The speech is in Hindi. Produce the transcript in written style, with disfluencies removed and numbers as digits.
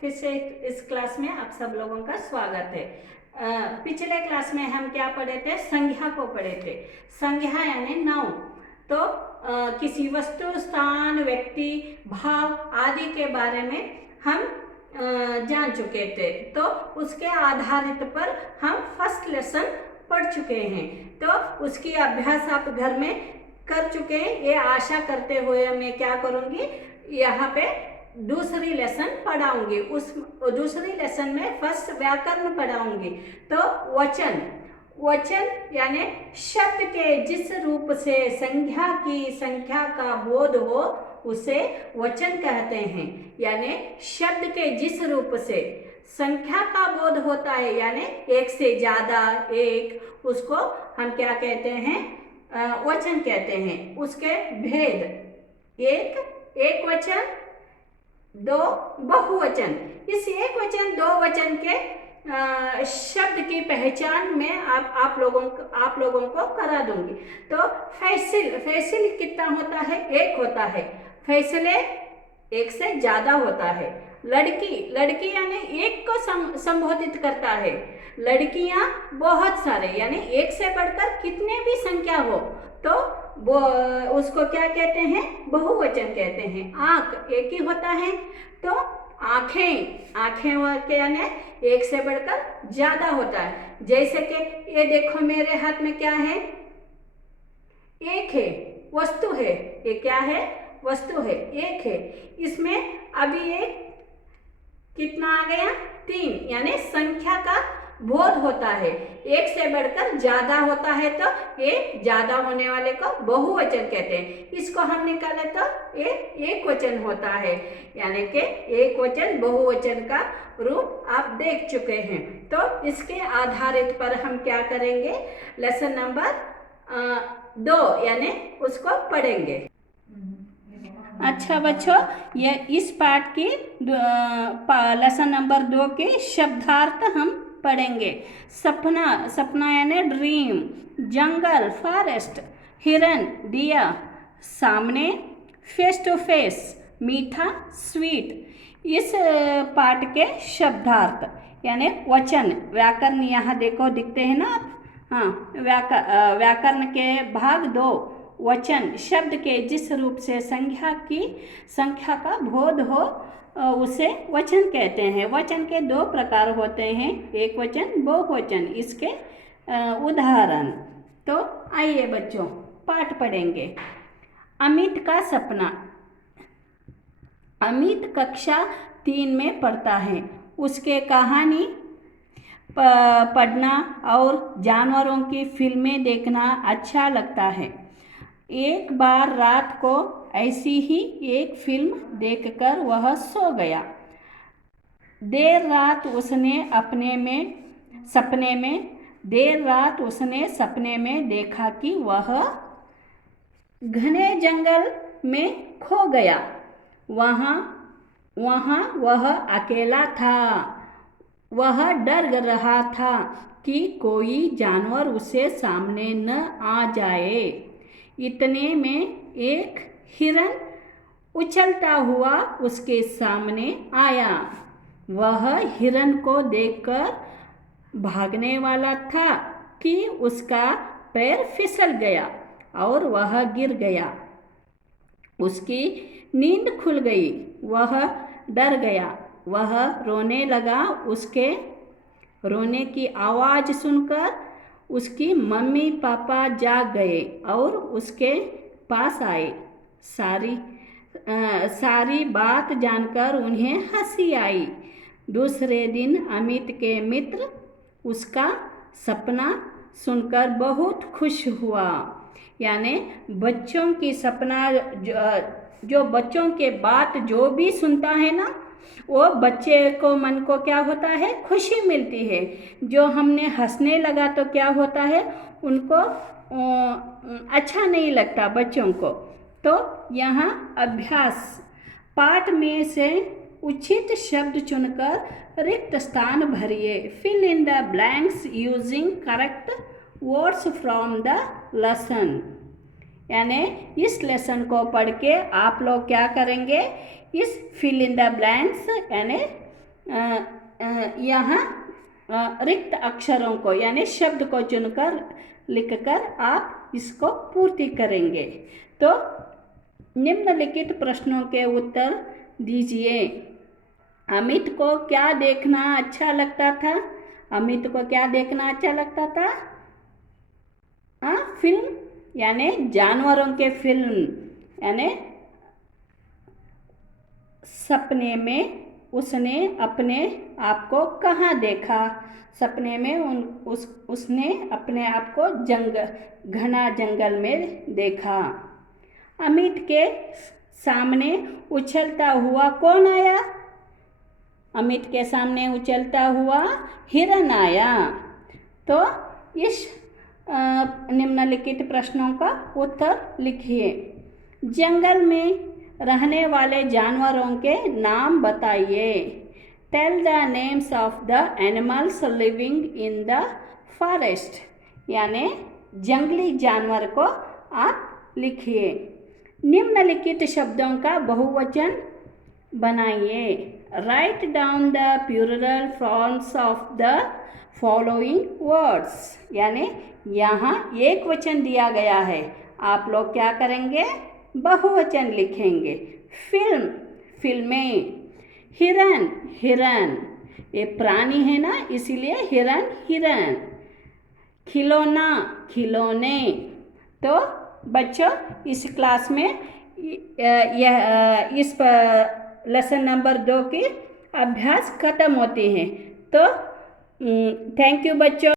फिर से इस क्लास में आप सब लोगों का स्वागत है। पिछले क्लास में हम क्या पढ़े थे? संज्ञा को पढ़े थे। संज्ञा यानी नाउन। तो किसी वस्तु, स्थान, व्यक्ति, भाव आदि के बारे में हम जान चुके थे। तो उसके आधारित पर हम फर्स्ट लेसन पढ़ चुके हैं। तो उसकी अभ्यास आप घर में कर चुके हैं, ये आशा करते हुए मैं क्या करूँगी, यहाँ पे दूसरी लेसन पढ़ाऊंगी। उस दूसरी लेसन में फर्स्ट व्याकरण पढ़ाऊंगी। तो वचन, वचन यानी शब्द के जिस रूप से संख्या की संख्या का बोध हो उसे वचन कहते हैं। यानी शब्द के जिस रूप से संख्या का बोध होता है, यानी एक से ज्यादा, एक, उसको हम क्या कहते हैं? वचन कहते हैं। उसके भेद, एक वचन, दो बहुवचन। इस एक वचन दो वचन के शब्द की पहचान में आप लोगों को करा दूंगी। तो फैसिल कितना होता है? एक होता है। फैसले एक से ज्यादा होता है। लड़की यानी एक को संबोधित करता है। लड़कियां बहुत सारे, यानी एक से बढ़कर कितने भी संख्या हो तो वो उसको क्या कहते हैं? बहुवचन कहते हैं। आंख एक ही होता है तो आंखें यानी एक से बढ़कर ज्यादा होता है। जैसे कि ये देखो मेरे हाथ में क्या है? एक है, वस्तु है। ये क्या है? वस्तु है, एक है। इसमें अभी एक कितना आ गया? 3, यानी संख्या का बोध होता है। एक से बढ़कर ज्यादा होता है तो ये ज्यादा होने वाले को बहुवचन कहते हैं। इसको हम निकाले तो ये एक वचन होता है। यानी कि एक वचन बहुवचन का रूप आप देख चुके हैं। तो इसके आधारित पर हम क्या करेंगे? लेसन नंबर 2 यानी उसको पढ़ेंगे। अच्छा बच्चों, ये इस पाठ की लेसन नंबर 2 के शब्दार्थ हम पढ़ेंगे। सपना यानी ड्रीम, जंगल फॉरेस्ट, हिरन दिया, सामने फेस टू फेस, मीठा स्वीट। इस पाठ के शब्दार्थ यानी वचन, व्याकरण यहाँ देखो दिखते हैं ना आप? हाँ, व्याकरण के भाग 2। वचन शब्द के जिस रूप से संख्या का बोध हो उसे वचन कहते हैं। वचन के 2 प्रकार होते हैं, एक वचन, बहुवचन। इसके उदाहरण। तो आइए बच्चों पाठ पढ़ेंगे। अमित का सपना। अमित कक्षा 3 में पढ़ता है। उसके कहानी पढ़ना और जानवरों की फिल्में देखना अच्छा लगता है। एक बार रात को ऐसी ही एक फिल्म देखकर वह सो गया। देर रात उसने सपने में देखा कि वह घने जंगल में खो गया। वहाँ वह अकेला था। वह डर रहा था कि कोई जानवर उसे सामने न आ जाए। इतने में एक हिरन उछलता हुआ उसके सामने आया। वह हिरन को देखकर भागने वाला था कि उसका पैर फिसल गया और वह गिर गया। उसकी नींद खुल गई। वह डर गया। वह रोने लगा। उसके रोने की आवाज़ सुनकर उसकी मम्मी पापा जाग गए और उसके पास आए। सारी बात जानकर उन्हें हंसी आई। दूसरे दिन अमित के मित्र उसका सपना सुनकर बहुत खुश हुआ। यानी बच्चों की सपना, जो बच्चों के बात जो भी सुनता है ना, वो बच्चे को मन को क्या होता है? खुशी मिलती है। जो हमने हंसने लगा तो क्या होता है? उनको अच्छा नहीं लगता बच्चों को। तो यहाँ अभ्यास, पाठ में से उचित शब्द चुनकर रिक्त स्थान भरिए। Fill in the blanks using correct words from the lesson. यानी इस लेसन को पढ़ के आप लोग क्या करेंगे? इस फिल इन द ब्लैंक्स यानी यहाँ रिक्त अक्षरों को यानी शब्द को चुनकर लिखकर आप इसको पूर्ति करेंगे। तो निम्नलिखित प्रश्नों के उत्तर दीजिए। अमित को क्या देखना अच्छा लगता था? अमित को क्या देखना अच्छा लगता था? फिल्म यानी जानवरों के फिल्म, यानी सपने में उसने अपने आप को कहाँ देखा? सपने में उसने अपने आप को घना जंगल में देखा। अमित के सामने उछलता हुआ कौन आया? अमित के सामने उछलता हुआ हिरन आया। तो इस निम्नलिखित प्रश्नों का उत्तर लिखिए। जंगल में रहने वाले जानवरों के नाम बताइए। Tell the names of the animals living in the forest, यानी जंगली जानवर को आप लिखिए। निम्नलिखित शब्दों का बहुवचन बनाइए। Write down the plural forms of the following words, यानी यहाँ एक वचन दिया गया है, आप लोग क्या करेंगे? बहुवचन लिखेंगे। फिल्म, फिल्में। हिरन, हिरन, ये प्राणी है ना, इसीलिए हिरन, हिरन। खिलौना, खिलौने। तो बच्चों, इस क्लास में इस लेसन नंबर 2 की अभ्यास खत्म होती हैं। तो थैंक यू बच्चों।